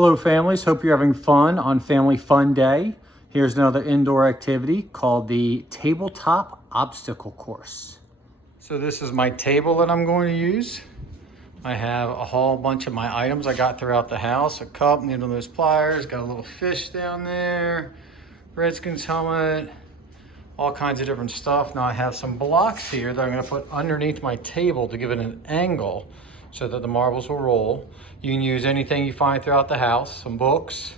Hello families, hope you're having fun on Family Fun Day. Here's another indoor activity called the Tabletop Obstacle Course. So this is my table that I'm going to use. I have a whole bunch of my items I got throughout the house. A cup, needle nose pliers, got a little fish down there, Redskins helmet, all kinds of different stuff. Now I have some blocks here that I'm going to put underneath my table to give it an angle so that the marbles will roll. You can use anything you find throughout the house, some books,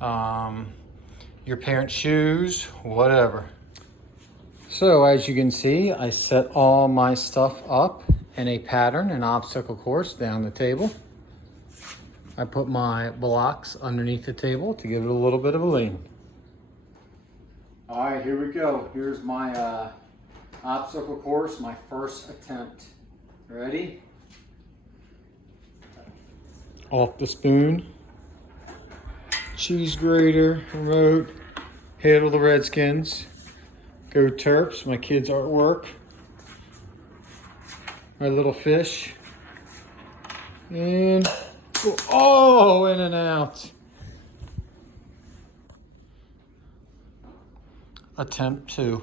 your parents' shoes, whatever. So as you can see, I set all my stuff up in a pattern, an obstacle course down the table. I put my blocks underneath the table to give it a little bit of a lean. All right, here we go. Here's my obstacle course, my first attempt. Ready? Off the spoon, cheese grater, remote, handle the Redskins, go Terps, my kids' artwork, my little fish, and oh, in and out. Attempt 2.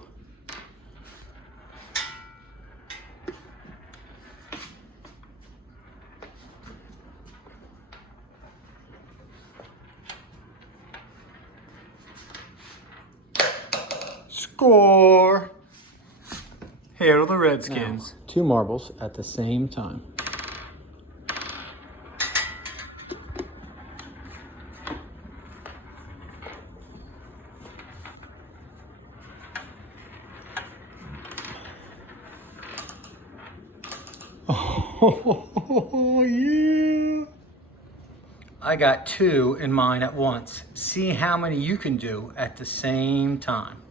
Score! Here are the Redskins. Now, 2 marbles at the same time. Oh, yeah! I got 2 in mine at once. See how many you can do at the same time.